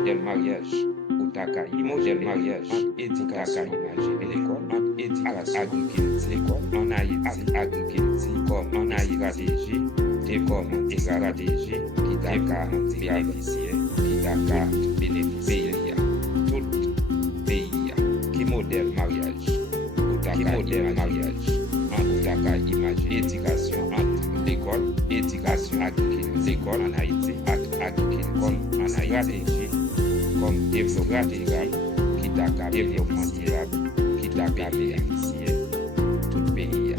modèle mariage ou ta modèle mariage éducation imaginer l'école éducation l'école en Haïti agriculture comme en Haïti et comme stratégie qui t'a bénéficier qui t'a bénéficier tout pays qui modèle mariage ou ta modèle mariage en ta imaginer éducation entre l'école éducation agriculture l'école en Haïti agriculture en Haïti comme développement durable qui t'a développement durable qui t'a bénéficié tout pays